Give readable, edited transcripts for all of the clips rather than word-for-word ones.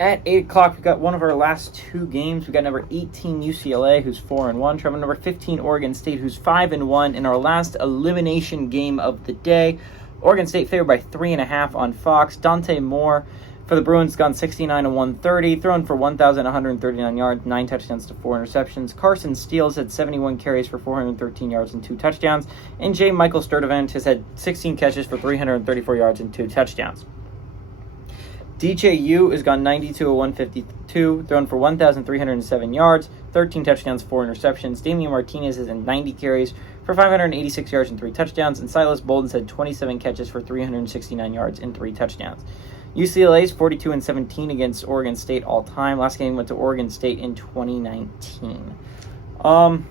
At 8 o'clock, we got one of our last two games. We got number 18 UCLA, who's 4-1. Traveling number 15 Oregon State, who's 5-1. In our last elimination game of the day, Oregon State favored by 3.5 on Fox. Dante Moore for the Bruins gone 69 and 130, thrown for 1,139 yards, 9 touchdowns to 4 interceptions. Carson Steele had 71 carries for 413 yards and 2 touchdowns. And J. Michael Sturdivant has had 16 catches for 334 yards and 2 touchdowns. DJU has gone 92 of 152, thrown for 1,307 yards, 13 touchdowns, 4 interceptions. Damian Martinez has had 90 carries for 586 yards and 3 touchdowns, and Silas Bolden's had 27 catches for 369 yards and 3 touchdowns. UCLA's 42 and 17 against Oregon State all time. Last game went to Oregon State in 2019. So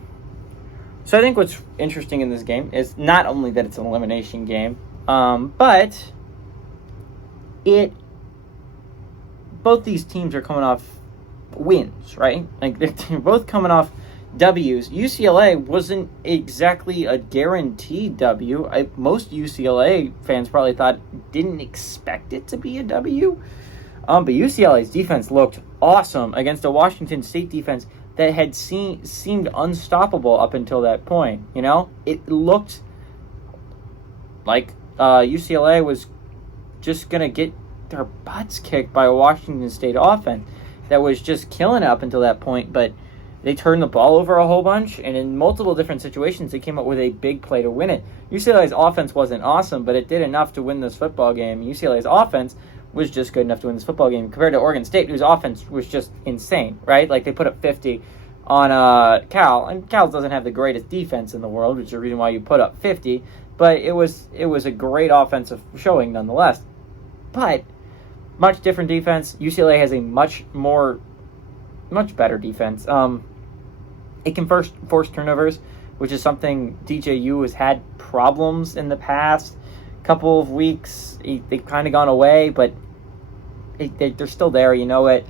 I think what's interesting in this game is not only that it's an elimination game, but both these teams are coming off wins, right? Like they're both coming off W's. UCLA wasn't exactly a guaranteed W. Most UCLA fans probably didn't expect it to be a W. But UCLA's defense looked awesome against a Washington State defense that had seemed unstoppable up until that point. You know, it looked like UCLA was just gonna get their butts kicked by a Washington State offense that was just killing it up until that point, but they turned the ball over a whole bunch, and in multiple different situations, they came up with a big play to win it. UCLA's offense wasn't awesome, but it did enough to win this football game. UCLA's offense was just good enough to win this football game compared to Oregon State, whose offense was just insane, right? Like, they put up 50 on Cal, and Cal doesn't have the greatest defense in the world, which is the reason why you put up 50, but it was a great offensive showing nonetheless. But much different defense. UCLA has a much better defense. It can force turnovers, which is something DJU has had problems in the past couple of weeks. They've kind of gone away, but they're still there. You know it.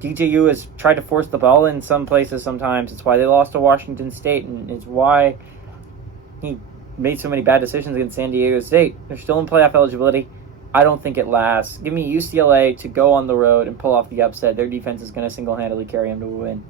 DJU has tried to force the ball in some places sometimes. It's why they lost to Washington State, and it's why he made so many bad decisions against San Diego State. They're still in playoff eligibility. I don't think it lasts. Give me UCLA to go on the road and pull off the upset. Their defense is going to single-handedly carry them to a win.